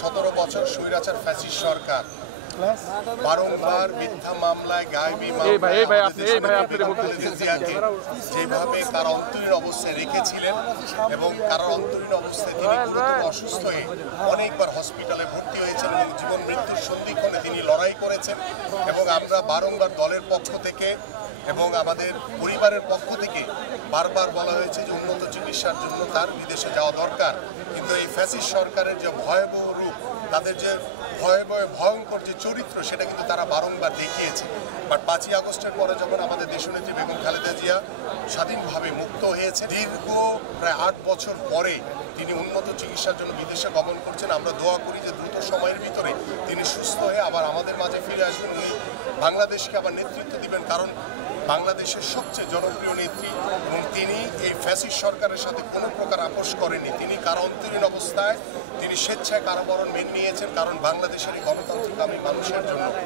17 বছর স্বৈরাচার ফ্যাসিস্ট সরকার বারংবার মিথ্যা মামলায় গায়েবী যেভাবে কারা অন্তরীণ অবস্থায় রেখেছিলেন এবং কারার অন্তরীণ অবস্থায় তিনি গুরুতর অসুস্থ হয়ে অনেকবার হসপিটালে ভর্তি হয়েছেন এবং জীবন মৃত্যুর সন্ধিক্ষণে তিনি লড়াই করেছেন এবং আমরা বারংবার দলের পক্ষ থেকে এবং আমাদের পরিবারের পক্ষ থেকে বারবার বলা হয়েছে যে উন্নত চিকিৎসার জন্য তার বিদেশে যাওয়া দরকার। কিন্তু এই ফ্যাসিস্ট সরকারের যে ভয়াবহ রূপ, তাদের যে ভয়ঙ্কর যে চরিত্র, সেটা কিন্তু তারা বারংবার দেখিয়েছে। বাট 5ই আগস্টের পরে যখন আমাদের দেশনেত্রী বেগম খালেদা জিয়া স্বাধীনভাবে মুক্ত হয়েছে, দীর্ঘ প্রায় 8 বছর পরে তিনি উন্নত চিকিৎসার জন্য বিদেশে গমন করছেন। আমরা দোয়া করি যে দ্রুত সময়ের ভিতরে তিনি সুস্থ হয়ে আবার আমাদের মাঝে ফিরে আসবেন, উনি বাংলাদেশকে আবার নেতৃত্ব দিবেন। কারণ বাংলাদেশের সবচেয়ে জনপ্রিয় নেত্রী এবং তিনি এই ফ্যাসিস্ট সরকারের সাথে কোনো প্রকার আপোষ করেননি। তিনি কারা অন্তরীণ অবস্থায় তিনি স্বেচ্ছায় কারাবরণ মেনে নিয়েছেন, কারণ বাংলাদেশের এই গণতান্ত্রিক মানুষের জন্য।